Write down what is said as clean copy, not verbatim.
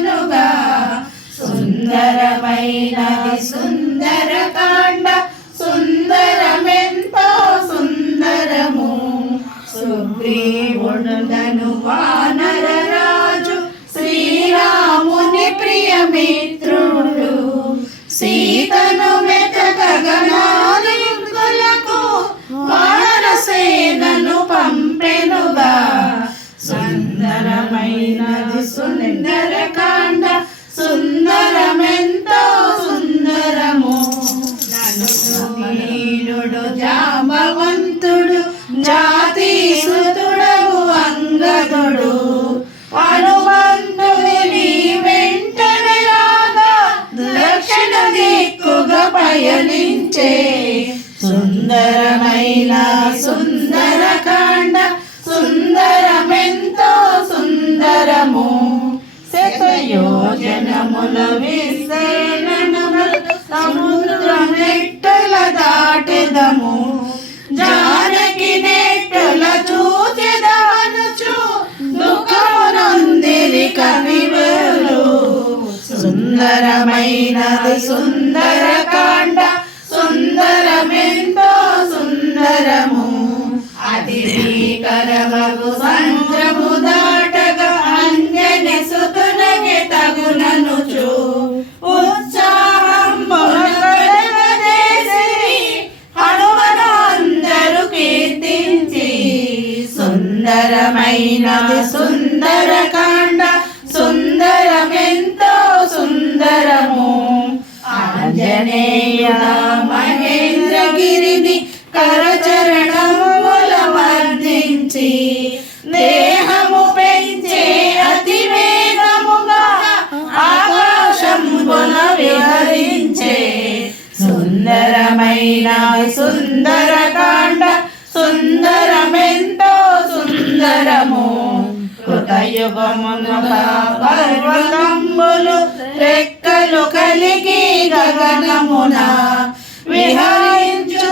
పంపెనుగా సుందరమైనది సుందరకాండ సుందరమెంతో సుందరము సుగ్రీవుడును వానరరాజు శ్రీరాముని ప్రియమిత్రుడు సీతను వెతకగనాలింకులకు వానరసేనను పంపెనుగా సుందరమైనది సుందరకాండ సుందరమెంతో సుందరము వీరుడు జాంబవంతుడు జాతి సుతుడవు అంగదుడు హనుమంతుని వెంటనే రాగా దక్షిణ దిక్కుగా పయనించే సుందరమైన సుందరకాండ సుందరమెంతో సుందరము శతయోజనముల విస్తీర్ణములు సముద్ర నెట్టుల దాటెదము జానకి నెట్టుల చూచెదవనుచు దుఃఖమునందిరి కవివలు సుందరమైనది సుందరకాండ సుందరమెంతో సుందరము అతి భీకరమగు సంద్రము దాటగా అంజని సుతునకి తగుననుచు ఉత్సాహంబునకడగజేసి హనుమను అందరూ కీర్తించి సుందరమైనది సుందరకాండ సుందరమెంతో సుందరము ఆంజనేయ మహేంద్రగిరిని కరచరణముల మర్దించి దేహము పెంచే అతి వేగముగా ఆకాశంబున విహరించే సుందరమైన సుందరకాండ సుందరమెంతో సుందరము కృతయుగమునుగా పర్వతంబులు రెక్కలు కలిగి గగనమున విహరించు